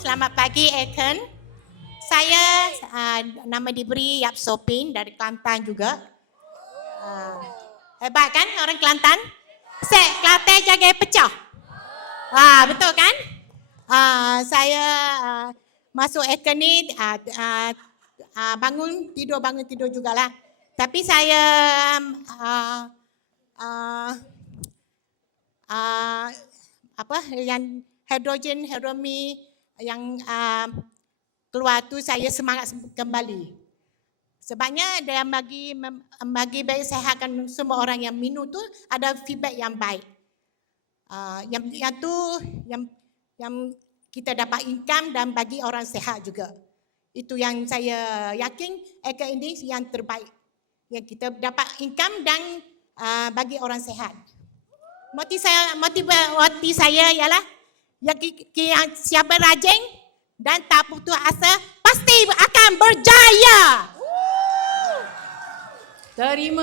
Selamat pagi, Eken. Saya nama diberi Yap Sopin dari Kelantan juga. Hebat kan orang Kelantan? Kelantan jaga pecah. Betul kan? Saya masuk Eken ni bangun tidur jugalah. Tapi saya yang hidrogen, hidromi yang keluar tu saya semangat kembali. Sebabnya dia bagi baik sehatkan semua orang yang minum tu ada feedback yang baik. Yang kita dapat income dan bagi orang sehat juga. Itu yang saya yakin Eken ini yang terbaik. Yang kita dapat income dan bagi orang sehat. Motivasi saya ialah yang siapa rajin dan tak putus asa pasti akan berjaya. Terima